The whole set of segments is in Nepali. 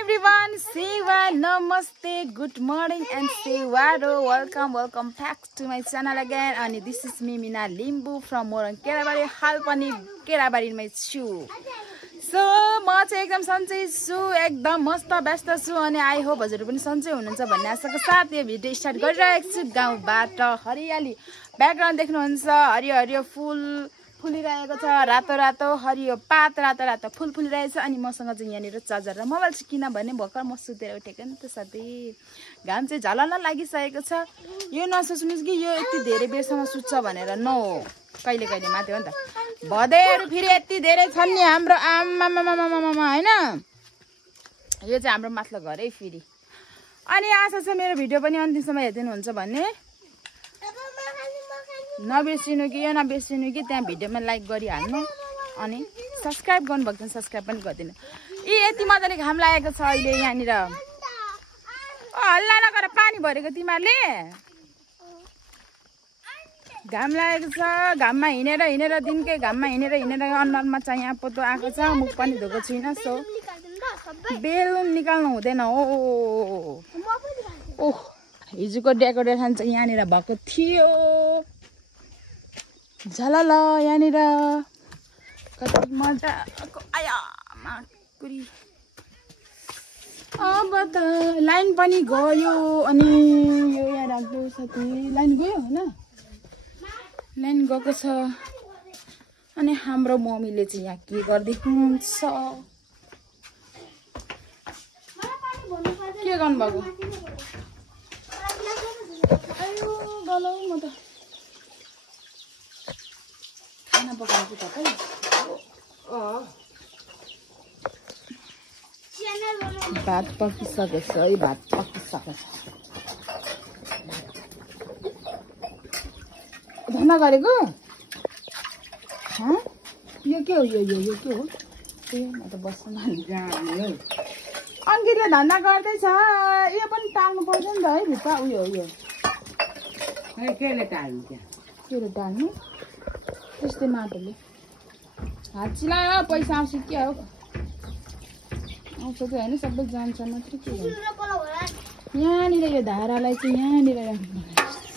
everyone, Sewa, Namaste, good morning and Sewado. Welcome back to my channel again. And this is me, Mina Limbu from Morang Kerabari, Halpani Kerabari my shoe. So, म चाहिँ एकदम सन्चै छु, एकदम मस्त व्यस्त छु अनि आई होप हजुर पनि सन्चै हुनुहुन्छ भन्ने आशाको साथ यो भिडियो स्टार्ट गरिरहेको छु गाउँबाट। हरियाली ब्याकग्राउन्ड देख्नुहुन्छ, हरियो हरियो फुल फुलिरहेको छ, रातो रातो हरियो पात, रातो रातो फुल फुलिरहेछ। अनि मसँग चाहिँ यहाँनिर चार्जर र मोबाइल छ, किनभने भर्खर म सुतेर उठेको नि त साथी। घाम चाहिँ झलल्ल लागिसकेको छ। यो नसोच्नुस् कि यो यति धेरै बेरसम्म सुत्छ भनेर, नो, कहिले कहिले माथि हो नि त। भदैहरू फेरि यति धेरै छन् नि हाम्रो, आमामामामामा हैन। यो चाहिँ हाम्रो माथिल्लो घर है फेरि। अनि आशा छ मेरो भिडियो पनि अन्तिमसम्म हेरिदिनुहुन्छ भन्ने। नबिर्सिनु कि यो नबिर्सिनु कि त्यहाँ भिडियोमा लाइक गरिहाल्नु अनि सब्स्क्राइब गर्नुभएको छ सब्स्क्राइब पनि गरिदिनु। यति मजाले घाम लागेको छ अहिले यहाँनिर। हल्ला नगर, पानी भरेको तिमीहरूले। घाम लागेको छ, घाममा हिँडेर दिनकै घाममा हिँडेर अनुहारमा चाहिँ यहाँ पोतो आएको छ। मुख पनि धोएको छुइनँ, सो बेलुन निकाल्नु हुँदैन हो। ओह, हिजोको डेकोरेसन चाहिँ यहाँनिर भएको थियो। झलल यहाँनिर कति मजाको आया माकुरी। अब त लाइन पनि गयो अनि यो यहाँ राख्दो साथी। लाइन गयो होइन, लाइन गएको छ। अनि हाम्रो मम्मीले चाहिँ यहाँ के गर्दै हुनुहुन्छ, के गर्नुभएको? आयो गलौ म त खाना पकाएको तपाईँ। भात पकिसकेको छ है, भात पकिसकेको छ। धन्दा गरेको यो के हो? यो के हो? ए म त बस्न अङ्कितले धन्दा गर्दैछ। यो पनि टाल्नु पर्छ नि त है भित्र। उयो केले टाल्नु? केले टाल्नु? त्यस्तै माटोले हात चिलायो, पैसा आउँछ क्या हो? आउँछ चाहिँ होइन, सबै जान्छ मात्रै। के भन्छ यहाँनिर यो धारालाई चाहिँ यहाँनिर राख्नु पर्छ।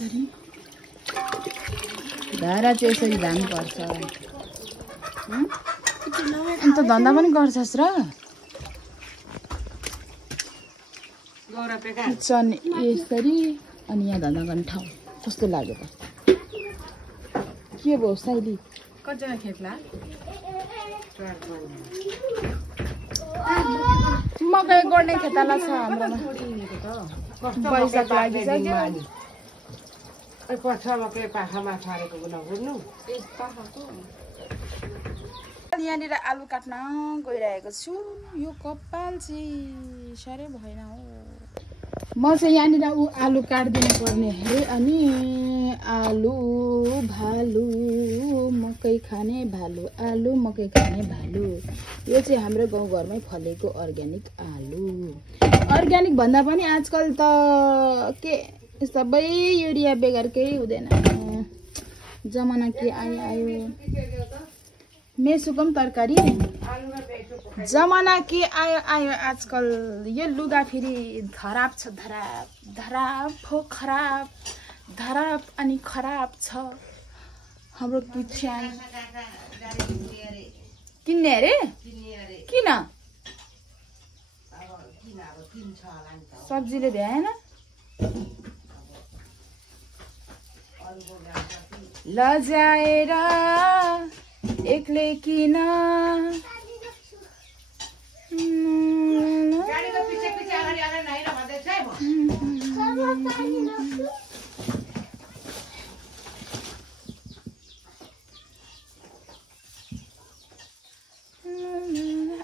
धारा चाहिँ यसरी जानुपर्छ। अन्त धन्दा पनि गर्छस् र? किचन यसरी अनि यहाँ धन्दा गर्ने ठाउँ कस्तो लाग्यो त? के भयो साइली? कतिजना खेतला मकै गोड्ने खेताला छ हाम्रोमा। पैसाको लागि यहाँनिर आलु काट्न गइरहेको छु। यो कपाल चाहिँ साह्रै भएन हो। म चाहिँ यहाँनिर आलु काटिदिनु पर्ने अरे। अनि आलु भालु मकै खाने भालु, आलु मकै खाने भालु। यो चाहिँ हाम्रो गाउँघरमै फलेको अर्ग्यानिक आलु। अर्ग्यानिक भन्दा पनि आजकल त के सबै युरिया बेगर केही हुँदैन। जमाना के आयो मेसुको पनि तरकारी। जमाना के आयो आजकल। यो लुगा फेरि खराब छ, खराब अनि खराब छ। हाम्रो किचन किन्ने अरे? किन? सब्जीले भ्याएन। लजाएर एक्लै किन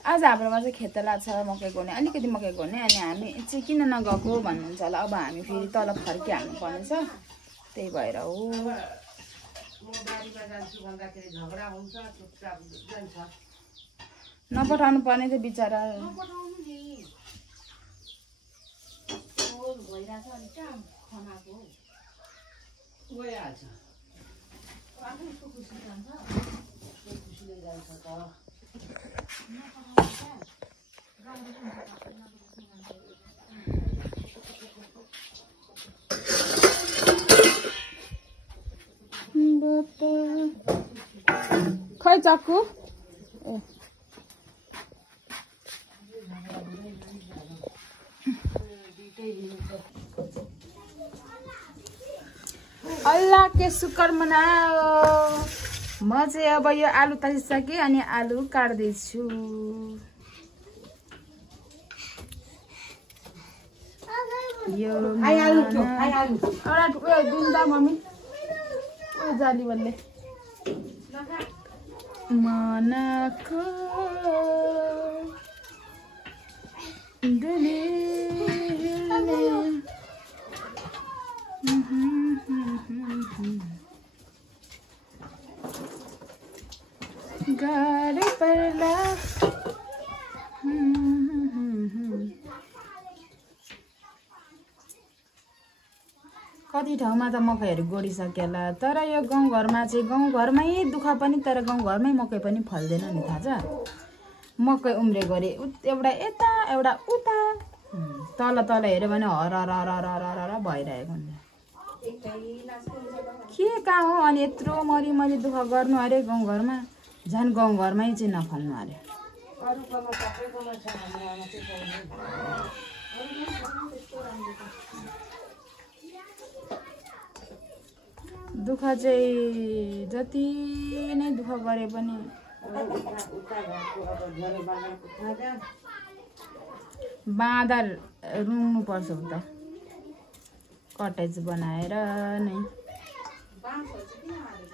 आज हाम्रोमा चाहिँ खेतला छ मकै गोड्ने, अलिकति मकै गोड्ने। अनि हामी चाहिँ किन नगएको भन्नुहुन्छ होला। अब हामी फेरि तल फर्किहाल्नु पर्ने छ, त्यही भएर हो। नपठाउनु पर्ने थियो बिचरा। खै चक्कु अल्लाह के शुक्र मनाओ। म चाहिँ अब यो आलु तासिसकेँ अनि आलु काट्दैछु। यो दिँदा मम्मी जाली बल्ले मनको गाडी पर्ला कति ठाउँमा त मकैहरू गोडिसकेला। तर यो गाउँघरमा चाहिँ गाउँघरमै दुःख पनि, तर गाउँघरमै मकै पनि फल्दैन नि, थाहा छ। मकै उम्रेको अरे एउटा यता एउटा उता, तल तल हेऱ्यो भने हर भइरहेको हुन्छ। के कहाँ हो अनि यत्रो मरी दुःख गर्नु अरे गाउँघरमा, झन् गाउँघरमै चाहिँ नफल्नु अरे। दुःख चाहिँ जति नै दुःख गरे पनि बाँदर रुँग्नु पर्छ उता कटेज बनाएर नै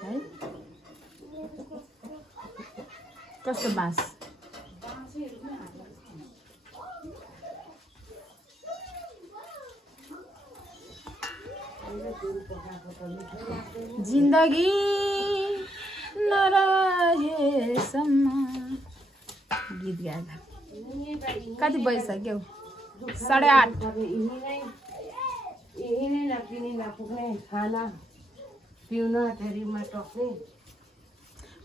है। कस्तो बाँस जिन्दगी नरहेसम्म गीत गाएका। कति बजिसक्यो? 8:30।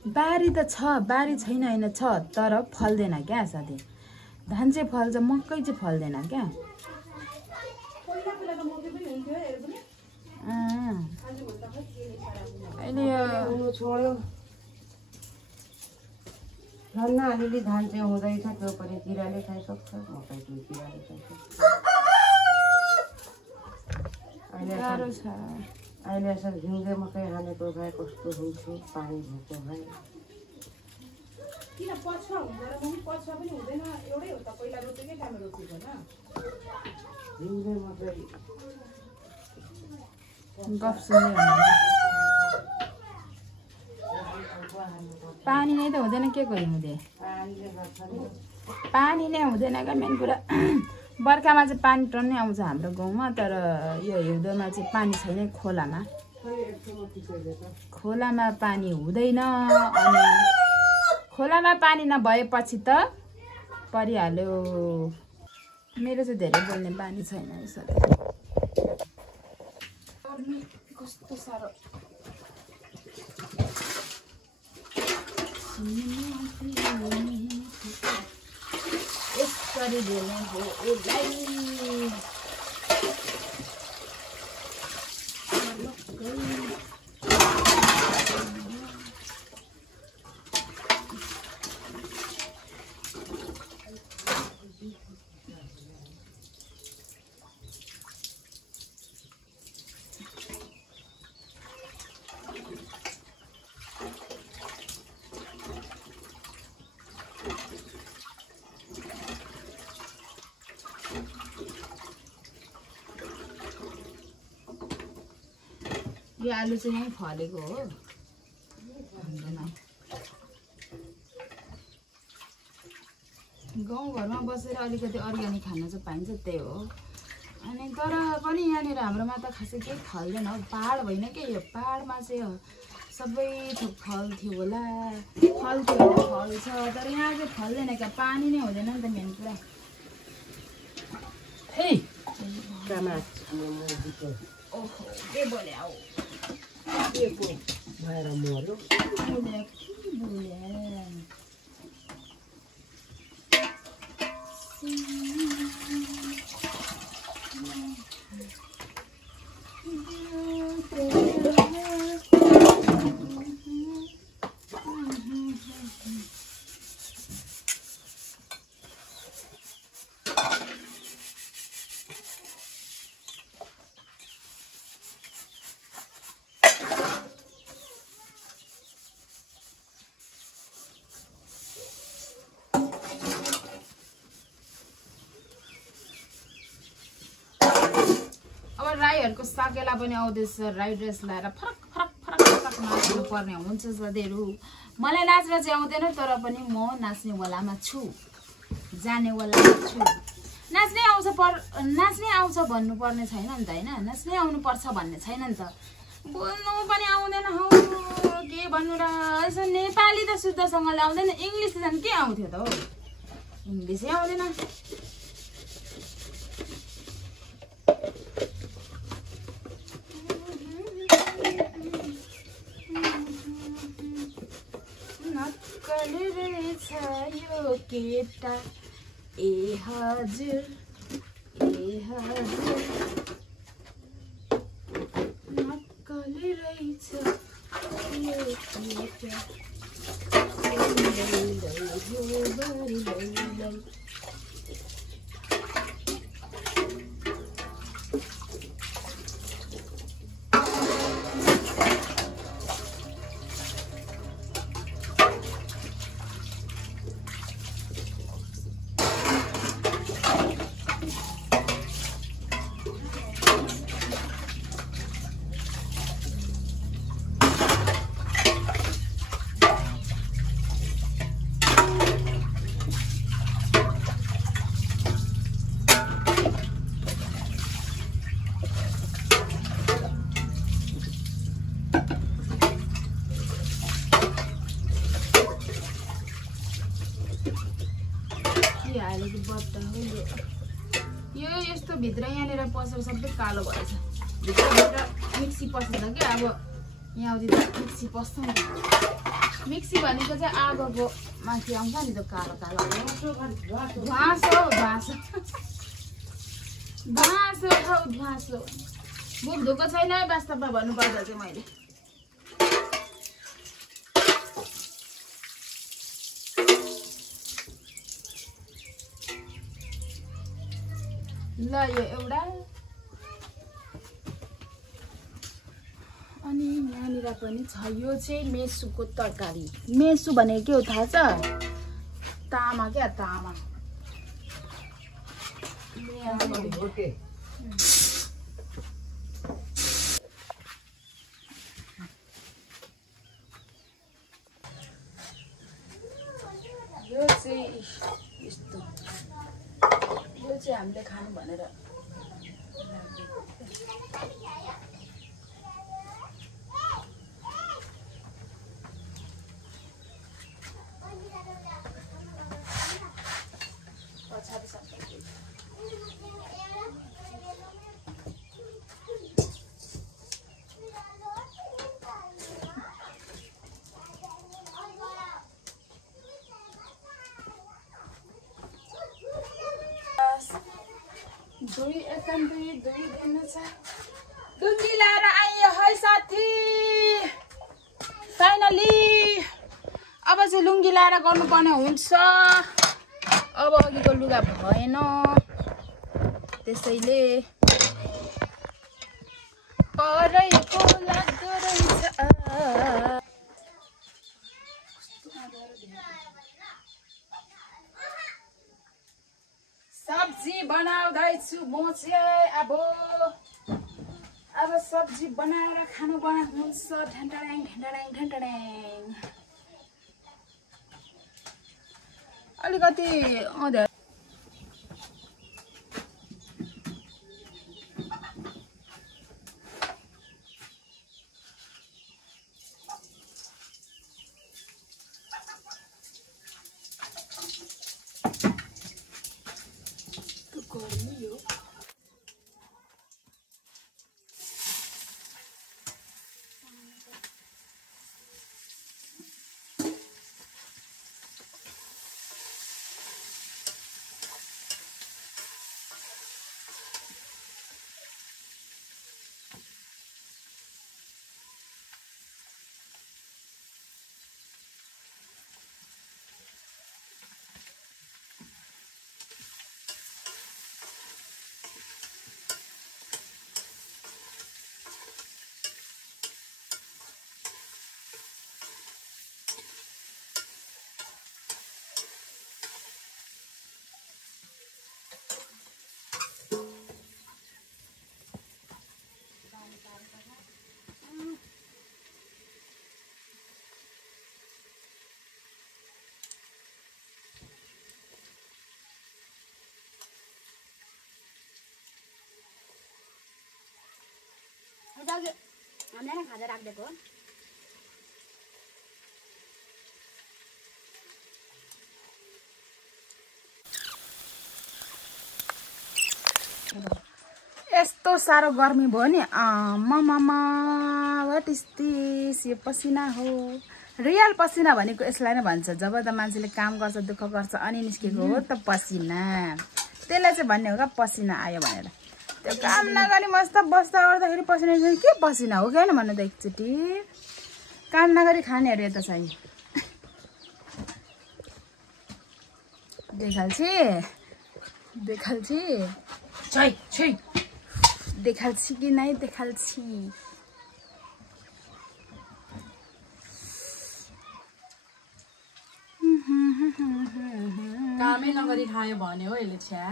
बारी त छ, बारी छैन होइन, छ तर फल्दैन क्या साथी। धान चाहिँ फल्छ, मकै चाहिँ फल्दैन क्या। अहिले छोड्यो धन्न अलिअलि धान चाहिँ हुँदैछ, त्यो पनि किराले खाइसक्छ, मकै पनि किराले खाइसक्छ। अहिले यसो झिङ्गे मकै हानेको भए कस्तो हुन्थ्यो, पानी भएको भए। किन पछुवा हुँदैन? पछुवा पनि हुँदैन, एउटै हो त, पहिला रोपेकै टाइममा रोपेको न झिङ्गे मकै। पानी नै त हुँदैन, के को हिउँदे? पानी नै हुँदैन क्या मेन कुरा। बर्खामा चाहिँ पानी टन्नै आउँछ हाम्रो गाउँमा, तर यो हिउँदोमा चाहिँ पानी छैन। खोलामा पानी हुँदैन, अनि खोलामा पानी नभएपछि त परिहाल्यो। मेरो चाहिँ धेरै बोल्ने बानी छैन यसरी। कस्तो साह्रो यसरी बोल्ने हो उसलाई। यो आलु चाहिँ यहीँ फलेको हो हाम्रोमा। गाउँघरमा बसेर अलिकति अर्ग्यानिक खान चाहिँ पाइन्छ, त्यही हो। अनि तर पनि यहाँनिर हाम्रोमा त खासै केही फल्दैन हो। पहाड होइन के यो, पहाडमा चाहिँ सबै थोक फल्थ्यो होला, फल्छ, तर यहाँ चाहिँ फल्दैन क्या, पानी नै हुँदैन नि त मेन कुरा। ओहो के बोले आऊ भएर मर्यो। राईहरूको साकेला पनि आउँदैछ राई ड्रेस लाएर फरक फरक फरक फरक नाच्नु पर्ने हुन्छ साथीहरू मलाई नाच्न चाहिँ आउँदैन तर पनि म नाच्नेवालामा छु जानेवालामा छु नाच्नै आउँछ भन्नुपर्ने छैन नि त हैन नाच्नै आउनुपर्छ भन्ने छैन नि त बोल्नु पनि आउँदैन हौ के भन्नु र यसो नेपाली त शुद्धसँगले आउँदैन इङ्ग्लिस त के आउँथ्यो त हो इङ्ग्लिसै आउँदैन नक्कली रहेछ यो केटा ए हजुर नक्कली रहेछ यो केटा यो यस्तो भित्र यहाँनिर पसेर सबै कालो भएछ भित्र मिक्सी पसेछ के अब यहाँ आउँदा मिक्सी पस्छ नि मिक्सी भनेको चाहिँ आगोको माथि आउँछ नि त कालो कालो ध्वाँसो मुख धोएको छैन वास्तवमा भन्नुपर्दा चाहिँ मैले ल यो एउटा अनि यहाँनिर पनि छ यो चाहिँ मेसुको तरकारी मेसु भनेको के हो थाहा छ तामा क्या तामा यो चाहिँ यस्तो यो चाहिँ हामीले खानु भनेर दुई दिन छ लुङ्गी लाएर आइयो है साथी फाइनली अब चाहिँ लुङ्गी लाएर गर्नुपर्ने हुन्छ अब अघिको लुगा भएन त्यसैले परैको लाग्दो रहेछ सब्जी बनाउँदैछु म चाहिँ अब सब्जी बनाएर खानु हुन्छ ढेन्टाड्याङ अलिकति हजुर हामीलाई नै खाजा राख्दिएको हो यस्तो साह्रो गर्मी भयो नि ममा व्हाट इज दिस यो पसिना हो रियल पसिना भनेको यसलाई नै भन्छ जब त मान्छेले काम गर्छ दुःख गर्छ अनि निस्केको हो त पसिना त्यसलाई चाहिँ भन्ने हो क्या पसिना आयो भनेर त्यो काम नगरी मस्त बस्दा ओर्दाखेरि पसिना के पसिना हो क्या भन्नु त एकचोटि काम नगरी खानेहरू यता चाहिँ देखाल्छि छै देखाल्छि कि नै देखाल्छि कामै नगरी खायो भने हो यसले छ्या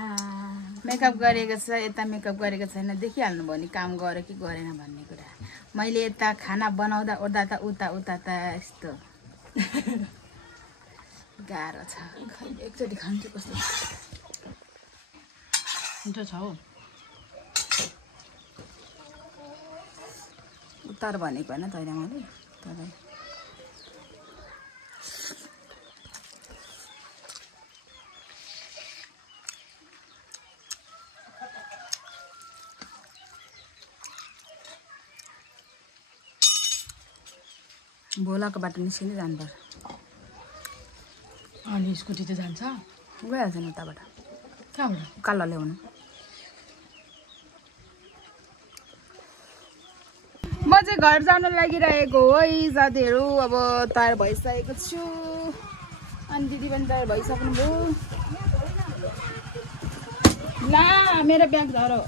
मेकअप गरेको छ यता मेकअप गरेको छैन देखिहाल्नु भयो नि काम गर्यो कि गरेन भन्ने कुरा मैले यता खाना बनाउँदा ओर्दा त उता त यस्तो गाह्रो छ एकचोटि खान्छु कस्तो मिठो छ हौ उतार भनेको होइन तैँले मैले तर भोलाको बाटो निस्किँदै जानुपर्छ अनि स्कुटी चाहिँ जान्छ गइहाल्छ नि उताबाट कहाँबाट कालो ल्याउनु म चाहिँ घर जान लागिरहेको हो है साथीहरू अब तयार भइसकेको छु अनि दिदी पनि तयार भइसक्नु भयो ला मेरो ब्याग झरो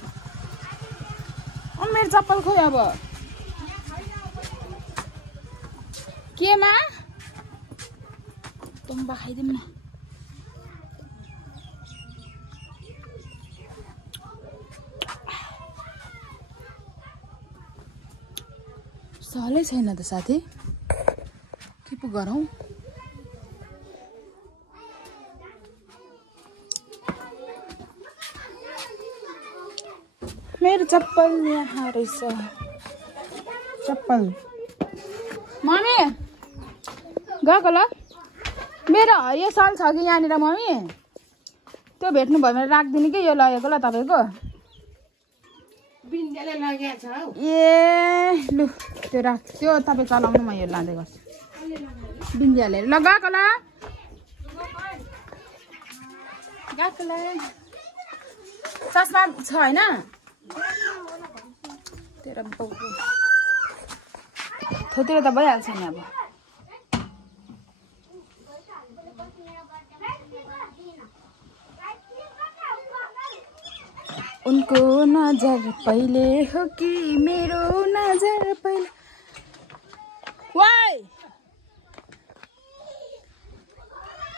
अनि मेरो चप्पल खोइ अब केमा तुम्बा खाइदिउँ न सहलै छैन त साथी के पो गरौँ मेरो चप्पल यहाँ रहेछ चप्पल मम्मी गएको ल मेरो हरियो सल छ कि यहाँनिर मम्मी त्यो भेट्नु भयो भने राखिदिनु कि यो लगेको ल तपाईँको बिन्देले लगेको छ हौ ए लु त्यो राख त्यो तपाईँ चलाउनु म यो लाँदै गर्छु बिन्दिहालेर ल गएको ल चस्मा छ होइन तेरो थोतिर त भइहाल्छ नि अब उनको नजर पहिले हो कि मेरो नजर पहिले वाइ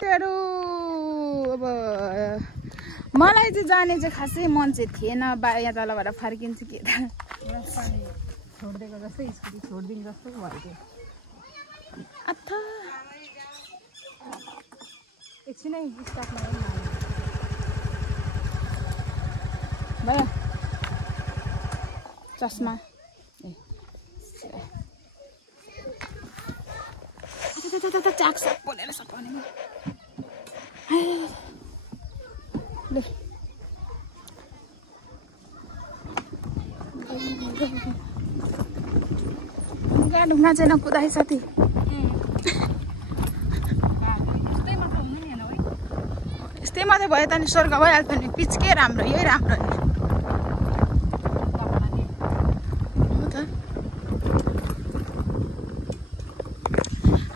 तेरो अब मलाई चाहिँ जाने चाहिँ खासै मन चाहिँ थिएन यहाँ तलबाट फर्किन्छु कि छोडिदिएको जस्तै स्कुटी छोडिदिनु जस्तो भयो अथा एकछिनै स्टपमा भयो चस्मा चाकसाक बोलेर सपाउने ले ढुङ्गा चाहिँ नकुदाइ साथी यस्तै मात्रै भयो त नि स्वर्ग भइहाल्छ नि पिच के राम्रो यही राम्रो नि हो त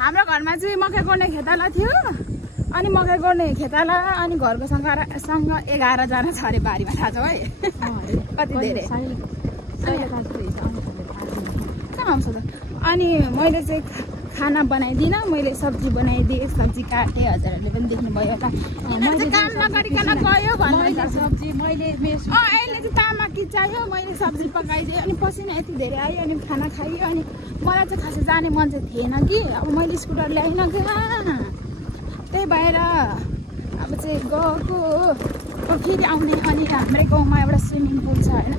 हाम्रो घरमा चाहिँ मकै गोड्ने खेताला थियो अनि मकै गोड्ने खेताला अनि घरको सँग 11 जना छ अरे बारीमा थाहा छ है कति धेरै कहाँ आउँछ त अनि मैले चाहिँ खाना बनाइदिनँ मैले सब्जी बनाइदिएँ सब्जी काटेँ हजुरहरूले पनि देख्नुभयो होला काम नगरिकन गयो भन्नु सब्जी मैले अहिले चाहिँ तामा किचायो मैले सब्जी पकाइदिएँ अनि पसिना यति धेरै आयो अनि खाना खाइयो अनि मलाई चाहिँ खासै जाने मन चाहिँ थिएन कि अब मैले स्कुटर ल्याइनँ कहाँ त्यही भएर अब चाहिँ गएको फेरि आउने अनि हाम्रै गाउँमा एउटा स्विमिङ पुल छ होइन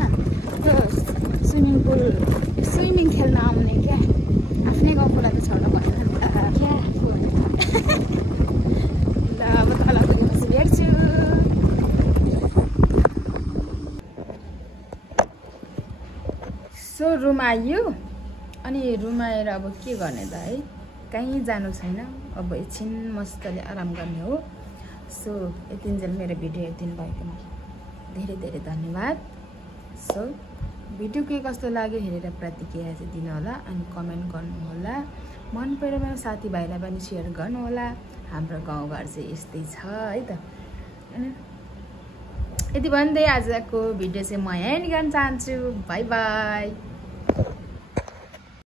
त्यो स्विमिङ खेल्न आउने क्या आफ्नै गाउँको लागि छोड्नु भएन नि त क्या ल अब तल पुगेपछि भेट्छु सो रुम आयो अनि रुम आएर अब के गर्ने त है कहीँ जानु छैन अब एकछिन मस्तले आराम गर्ने हो सो यतिन्जेल मेरो भिडियो हेरिदिनु भएकोमा धेरै धेरै धन्यवाद सो भिडियो के कस्तो लाग्यो हेरेर प्रतिक्रिया चाहिँ दिनु होला अनि कमेन्ट गर्नु होला मन परेर मेरो साथीभाइलाई पनि सेयर गर्नु होला हाम्रो गाउँघर चाहिँ यस्तै छ है त अनि यति भन्दै आजको भिडियो चाहिँ म यहीँ गर्न चाहन्छु बाई बाई